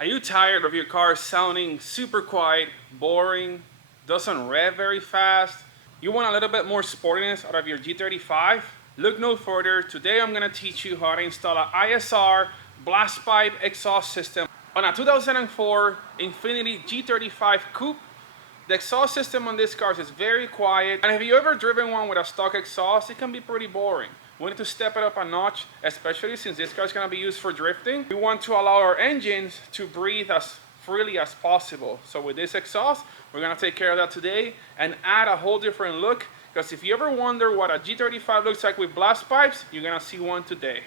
Are you tired of your car sounding super quiet, boring, doesn't rev very fast? You want a little bit more sportiness out of your G35? Look no further. Today I'm going to teach you how to install an ISR blast pipe exhaust system on a 2004 Infinity G35 Coupe. The exhaust system on this car is very quiet, and if you ever driven one with a stock exhaust, it can be pretty boring. We need to step it up a notch, especially since this car is going to be used for drifting. We want to allow our engines to breathe as freely as possible. So with this exhaust, we're going to take care of that today and add a whole different look, because if you ever wonder what a G35 looks like with blast pipes, you're going to see one today.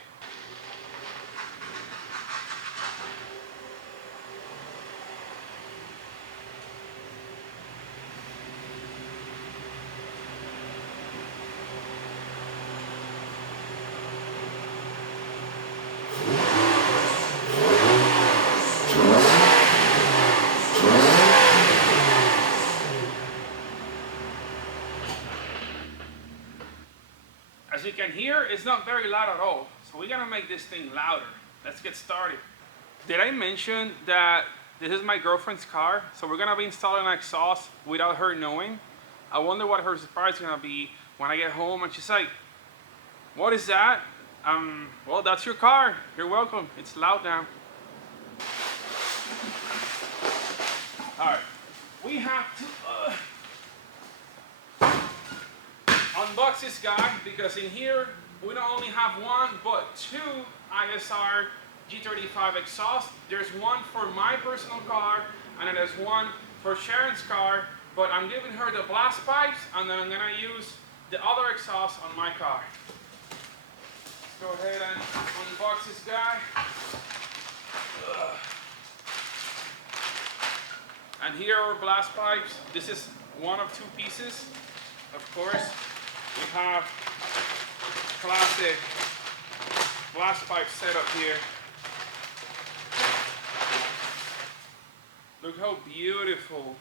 As you can hear, it's not very loud at all, so we're gonna make this thing louder. Let's get started. Did I mention that this is my girlfriend's car? So we're gonna be installing an exhaust without her knowing. I wonder what her surprise is gonna be when I get home and she's like, "What is that?" Well, that's your car. You're welcome. It's loud now. All right, we have to unbox this guy, because in here we don't only have one but two ISR G35 exhausts. There's one for my personal car and then there's one for Sharon's car, but I'm giving her the blast pipes and then I'm gonna use the other exhaust on my car. Let's go ahead and unbox this guy. And here are our blast pipes. This is one of two pieces, of course. We have classic blast pipe setup here. Look how beautiful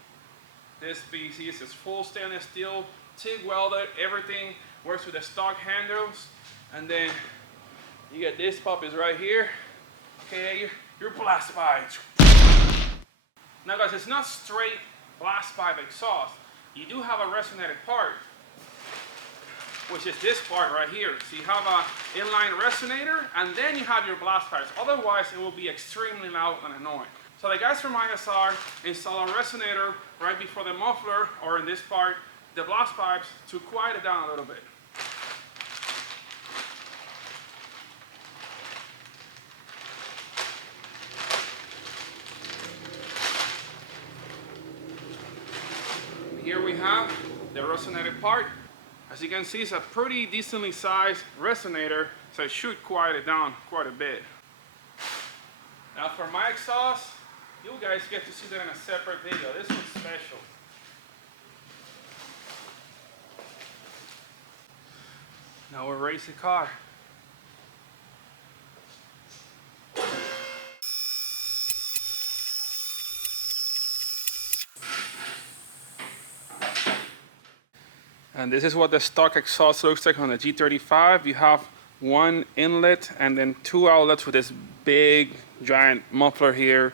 this piece is. It's full stainless steel, TIG welded, everything works with the stock handles. And then you get this puppies right here. Okay, your blast pipes. Now guys, it's not straight blast pipe exhaust. You do have a resonated part, which is this part right here. So you have an inline resonator, and then you have your blast pipes. Otherwise, it will be extremely loud and annoying. So the guys from ISR install a resonator right before the muffler, or in this part, the blast pipes, to quiet it down a little bit. Here we have the resonated part. As you can see, it's a pretty decently sized resonator, so it should quiet it down quite a bit. Now for my exhaust, you guys get to see that in a separate video. This one's special. Now we'll race the car. And this is what the stock exhaust looks like on the G35. You have one inlet and then two outlets with this big giant muffler here.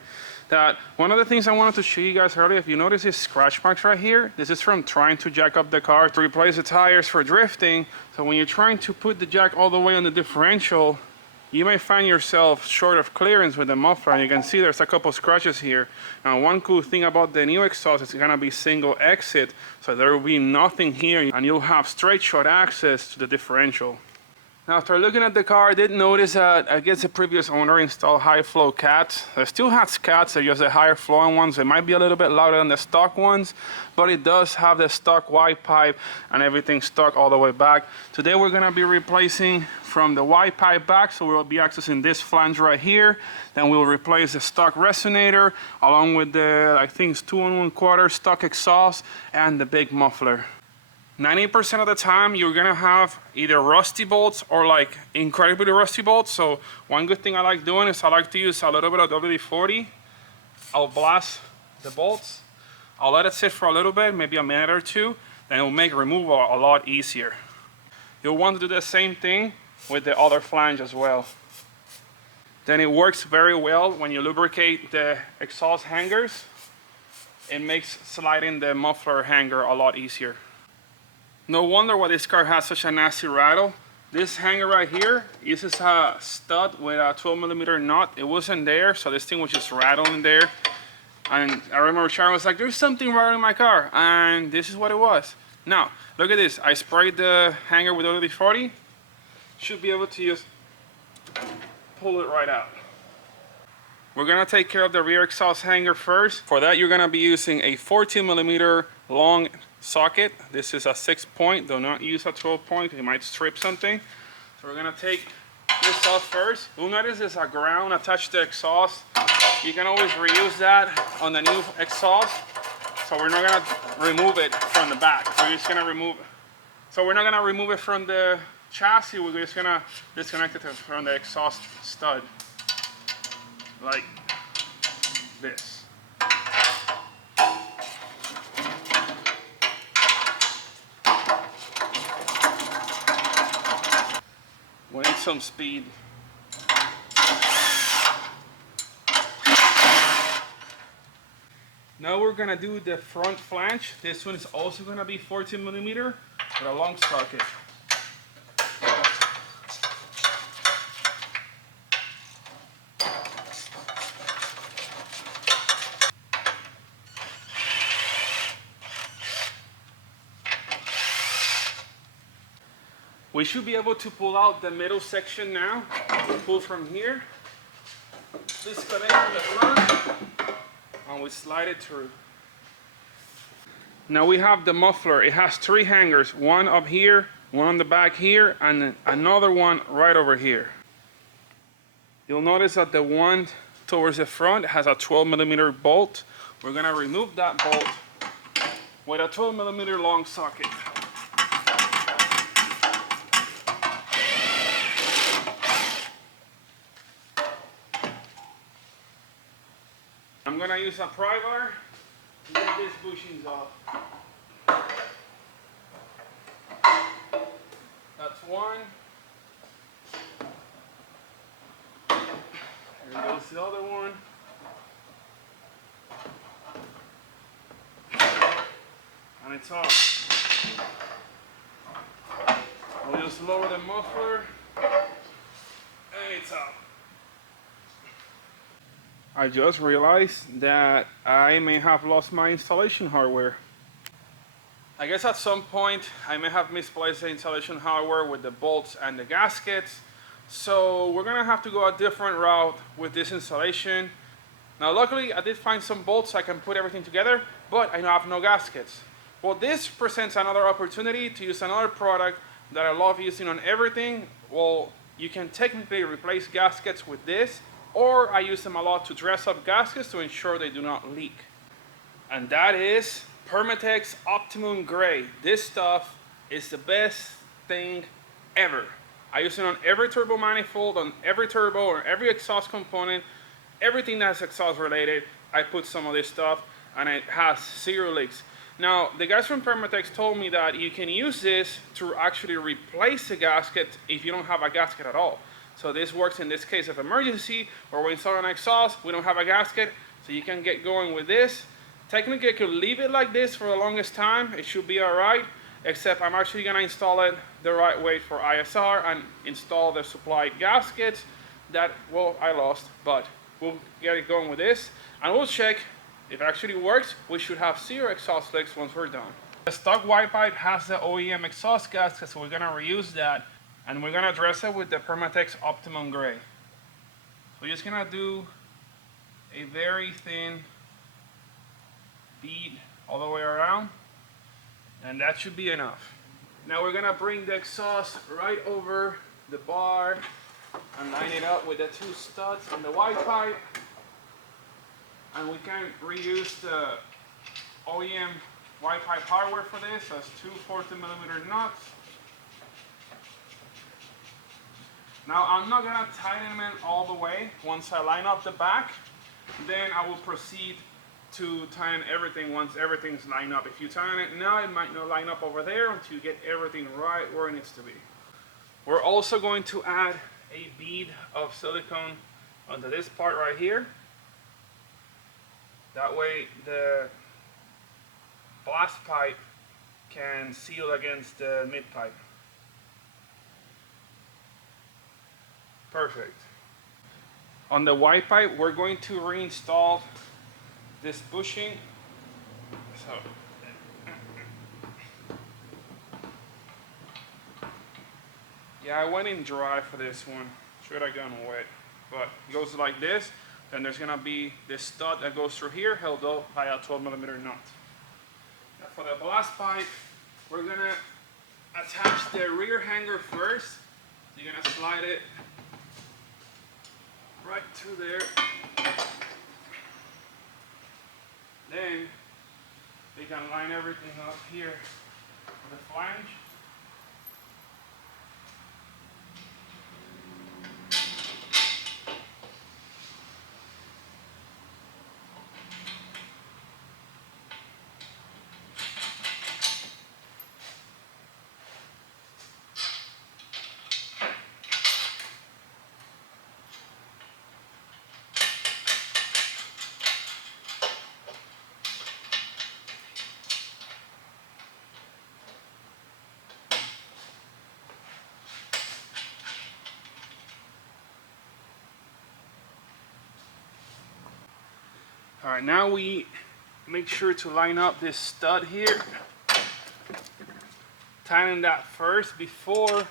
One of the things I wanted to show you guys earlier, if you notice these scratch marks right here, this is from trying to jack up the car to replace the tires for drifting. So when you're trying to put the jack all the way on the differential, you may find yourself short of clearance with the muffler, and you can see there's a couple scratches here. Now one cool thing about the new exhaust is it's gonna be single exit, so there will be nothing here and you'll have straight shot access to the differential. Now after looking at the car, I did notice that I guess the previous owner installed high flow cats. It still has cats, they're just the higher flowing ones. They might be a little bit louder than the stock ones, but it does have the stock wide pipe and everything stuck all the way back. Today we're gonna be replacing from the wide pipe back, so we'll be accessing this flange right here. Then we'll replace the stock resonator along with the, I think it's 2 1/4 stock exhaust and the big muffler. 90% of the time you're gonna have either rusty bolts or like incredibly rusty bolts. So one good thing I like doing is I like to use a little bit of WD-40. I'll blast the bolts. I'll let it sit for a little bit, maybe a minute or two, then it'll make removal a lot easier. You'll want to do the same thing with the other flange as well. then it works very well when you lubricate the exhaust hangers. It makes sliding the muffler hanger a lot easier. No wonder why this car has such a nasty rattle. This hanger right here uses a stud with a 12mm nut. It wasn't there, so this thing was just rattling there. And I remember Sharon was like, there's something wrong in my car. And this is what it was. Now, look at this. I sprayed the hanger with WD-40. Should be able to just pull it right out. We're gonna take care of the rear exhaust hanger first. For that, you're gonna be using a 14mm long socket. This is a 6-point. Do not use a 12-point, you might strip something. So we're gonna take this off first. You'll notice there's a ground attached to the exhaust. You can always reuse that on the new exhaust. So we're not gonna remove it from the back. We're just gonna remove it. So we're not gonna remove it from the chassis. We're just gonna disconnect it from the exhaust stud. Like this. We need some speed. Now we're gonna do the front flange. This one is also gonna be 14mm with a long socket. We should be able to pull out the middle section now. We'll pull from here, disconnect from the front, and we slide it through. Now we have the muffler. It has 3 hangers, one up here, one on the back here, and another one right over here. You'll notice that the one towards the front has a 12mm bolt. We're gonna remove that bolt with a 12mm long socket. I'm gonna use a pry bar to get these bushings off. That's one. Here goes the other one. And it's off. We'll just lower the muffler and it's up. I just realized that I may have lost my installation hardware. I guess at some point I may have misplaced the installation hardware with the bolts and the gaskets. So we're gonna have to go a different route with this installation. Now luckily I did find some bolts so I can put everything together, but I have no gaskets. Well, this presents another opportunity to use another product that I love using on everything. Well, you can technically replace gaskets with this, or I use them a lot to dress up gaskets to ensure they do not leak. And that is Permatex Optimum Gray. This stuff is the best thing ever. I use it on every turbo manifold, on every turbo, or every exhaust component, everything that's exhaust related. I put some of this stuff and it has 0 leaks. Now, the guys from Permatex told me that you can use this to actually replace the gasket if you don't have a gasket at all. So this works in this case of emergency, or when installing an exhaust, we don't have a gasket, so you can get going with this. Technically, I could leave it like this for the longest time. It should be all right, except I'm actually gonna install it the right way for ISR and install the supplied gaskets that, well, I lost, but we'll get it going with this. And we'll check if it actually works. We should have 0 exhaust leaks once we're done. The stock white pipe has the OEM exhaust gasket, so we're gonna reuse that. And we're gonna dress it with the Permatex Optimum Gray. We're just gonna do a very thin bead all the way around, and that should be enough. Now we're gonna bring the exhaust right over the bar and line it up with the 2 studs on the white pipe. And we can reuse the OEM white pipe hardware for this. That's 2 14mm nuts. Now I'm not gonna tighten them in all the way. Once I line up the back, then I will proceed to tighten everything once everything's lined up. If you tighten it now, it might not line up over there until you get everything right where it needs to be. We're also going to add a bead of silicone onto this part right here. That way the blast pipe can seal against the mid pipe. Perfect. On the white pipe, we're going to reinstall this bushing. So, yeah, I went in dry for this one. Should have gone wet, but it goes like this. Then there's gonna be this stud that goes through here, held up by a 12mm nut. Now for the blast pipe, we're gonna attach the rear hanger first. So you're gonna slide it right through there. Then we can line everything up here with the flange. All right, now we make sure to line up this stud here. Tighten that first before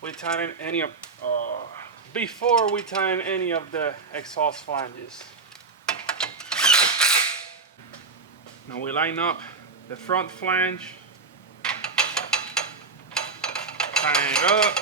we tighten any of the exhaust flanges. Now we line up the front flange. Tighten it up.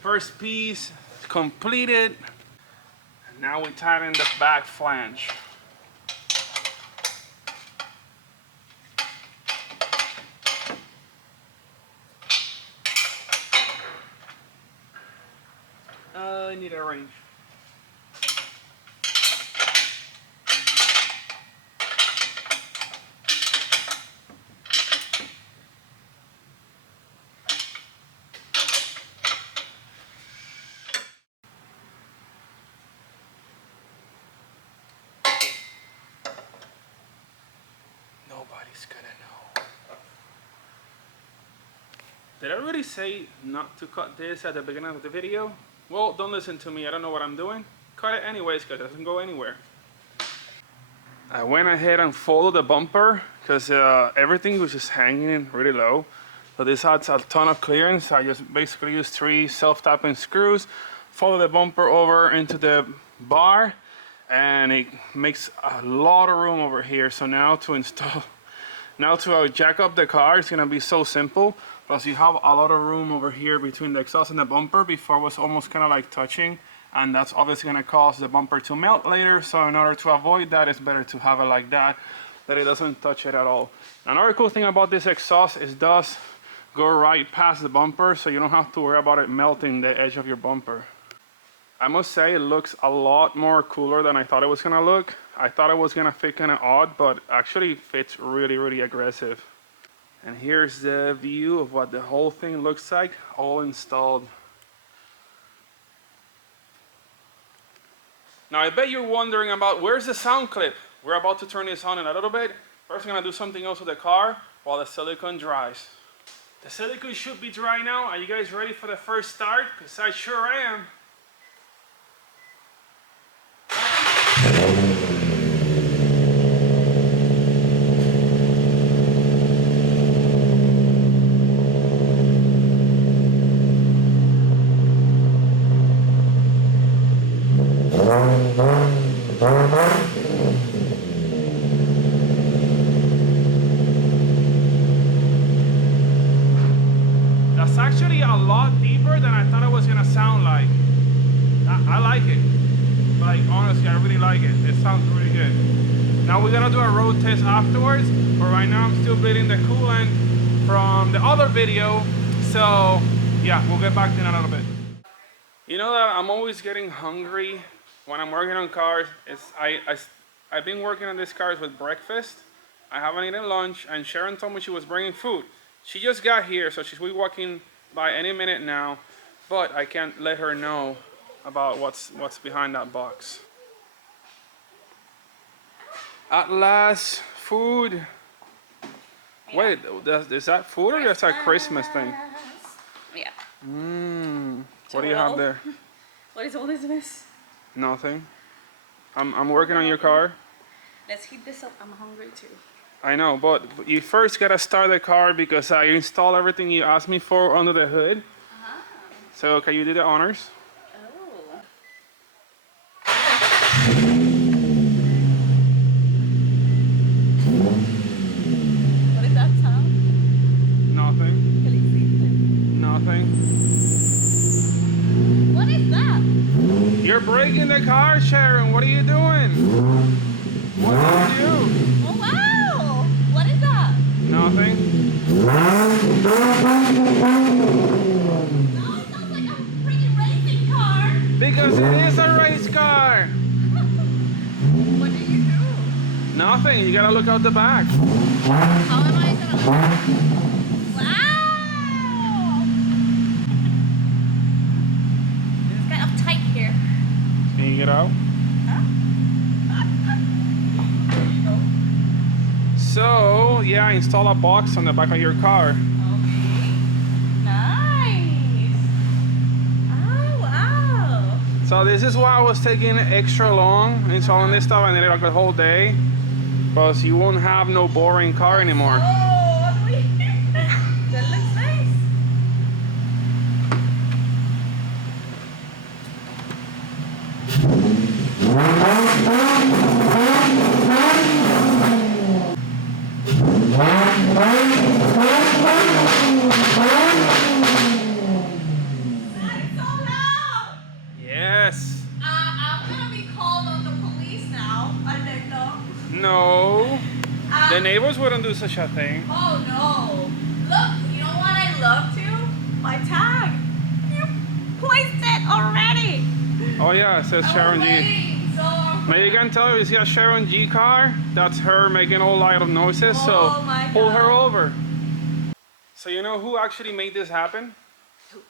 First piece completed. And now we tighten the back flange. I need a wrench. Nobody's gonna know. Did I really say not to cut this at the beginning of the video? Well, don't listen to me, I don't know what I'm doing. Cut it anyways because it doesn't go anywhere. I went ahead and folded the bumper because everything was just hanging really low. So this adds a ton of clearance. I just basically used 3 self-tapping screws, folded the bumper over into the bar, and it makes a lot of room over here. So now to jack up the car, it's gonna be so simple. Plus you have a lot of room over here between the exhaust and the bumper. Before it was almost kind of like touching, and that's obviously gonna cause the bumper to melt later. So in order to avoid that, it's better to have it like that it doesn't touch it at all. Another cool thing about this exhaust is it does go right past the bumper, so you don't have to worry about it melting the edge of your bumper. I must say it looks a lot more cooler than I thought it was gonna look. I thought it was gonna fit kind of odd, but actually fits really, really aggressive. And here's the view of what the whole thing looks like, all installed. Now I bet you're wondering about where's the sound clip? We're about to turn this on in a little bit. First I'm gonna do something else with the car while the silicone dries. The silicone should be dry now. Are you guys ready for the first start? Because I sure am. That's actually a lot deeper than I thought it was gonna sound like. I like it. Like honestly, I really like it. It sounds really good. Now we're gonna do a road test afterwards, but right now I'm still bleeding the coolant from the other video. So yeah, we'll get back in a little bit. You know that I'm always getting hungry when I'm working on cars. I've been working on these cars with breakfast. I haven't eaten lunch, and Sharon told me she was bringing food. She just got here, so she'll be walking by any minute now, but I can't let her know about what's behind that box. At last, food. Wait, is that food or is that a Christmas thing? Yeah. What do you have there? What is all this? Nothing. I'm working on your car. Let's heat this up. I'm hungry too. I know, but you first gotta start the car because I install everything you asked me for under the hood. So can you do the honors? Oh. What is that sound? Nothing. Nothing. What is that? You're breaking the car, Sharon. What are you doing? What did you do? Oh wow! What is that? Nothing. No, it sounds like a freaking racing car. Because it is a race car. What do you do? Nothing. You gotta look out the back. How am I gonna look? Wow! It's kind of tight here. Can you get out? So, yeah, install a box on the back of your car. Okay. Nice. Oh, wow. So this is why I was taking extra long installing this stuff, and then like a whole day, because you won't have no boring car anymore. Oh, ugly. That looks nice. That's so loud. Yes. I'm gonna be called on the police now. I don't know. No. The neighbors wouldn't do such a thing. Oh no. Look, you know what I love too? My tag. You placed it already. Oh yeah, it says Sharon G. So Now you can tell if you see a Sharon G car, that's her making all lot of noises, so Oh my pull her God. over. So you know who actually made this happen? Who?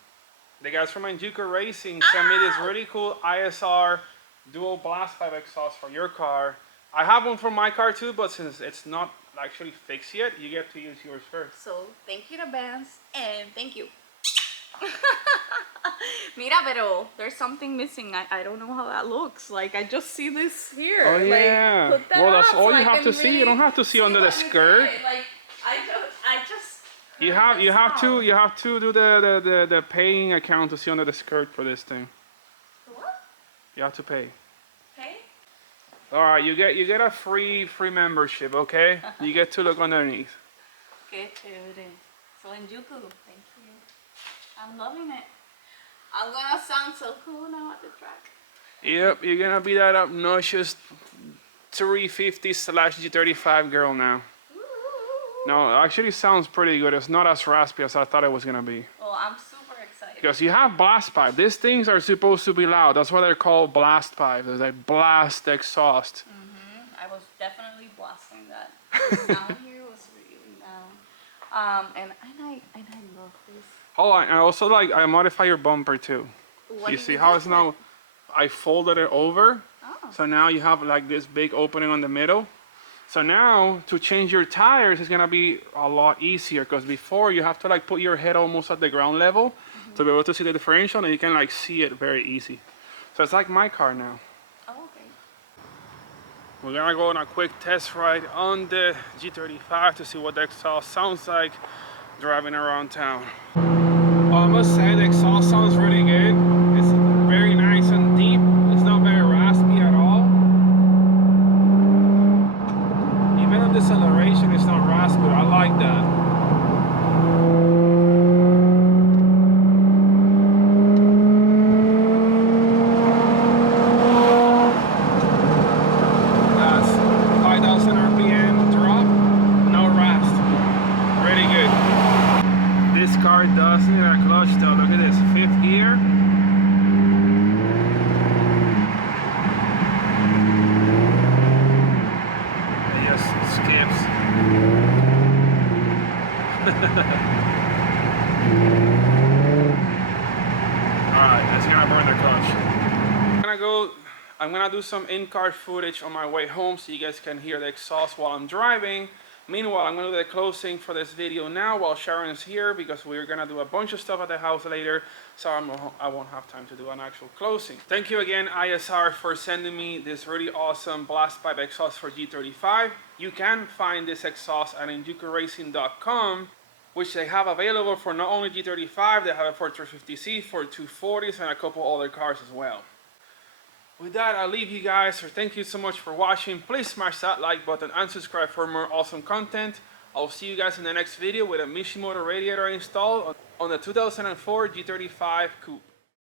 The guys from Anjuka Racing sent me this really cool ISR dual blast pipe exhaust for your car. I have one for my car too, but since it's not actually fixed yet, you get to use yours first. So thank you to Vance and thank you. Mira, pero there's something missing. I don't know how that looks. Like I just see this here. Oh yeah. Like, put that Well, that's up all so you I have can to see. really You don't have to see under the what you skirt. did. Like I just. You have to do the paying account to see under the skirt for this thing. What? You have to pay. Hey. All right, you get a free membership, okay? You get to look underneath. Qué chévere. So in Juku, thank you. I'm loving it. I'm gonna sound so cool now at the track. Yep, you're gonna be that obnoxious 350/G35 girl now. No, it actually sounds pretty good. It's not as raspy as I thought it was gonna be. Well, I'm super excited. Because you have blast pipe. These things are supposed to be loud. That's why they're called blast pipe. There's like blast exhaust. I was definitely blasting that. The sound here was really loud. And I love this. Oh, I also like I modify your bumper too. What You did see do how it's to now? it? I folded it over, Oh. so now you have like this big opening on the middle. So now to change your tires is gonna be a lot easier because before you have to like put your head almost at the ground level to be able to see the differential, and you can like see it very easy. So it's like my car now. Oh, okay. We're gonna go on a quick test ride on the G35 to see what the exhaust sounds like driving around town. I must say the exhaust sounds really good. It's very nice and deep. It's not very raspy at all. Even on deceleration, it's not raspy. I like that. That's 5,000 RPM drop, no rust. Really good. This car does need a clutch though. Look at this, 5th gear. Alright, it's gonna burn the clutch. I'm gonna do some in-car footage on my way home so you guys can hear the exhaust while I'm driving. Meanwhile, I'm gonna do the closing for this video now while Sharon is here because we're gonna do a bunch of stuff at the house later, so I won't have time to do an actual closing. Thank you again, ISR, for sending me this really awesome blast pipe exhaust for G35. You can find this exhaust at enjukuracing.com, which they have available for not only G35, they have it for 350C, for 240s, and a couple other cars as well. With that, I'll leave you guys, so thank you so much for watching. Please smash that like button and subscribe for more awesome content. I'll see you guys in the next video with a Mishimoto radiator installed on the 2004 G35 Coupe.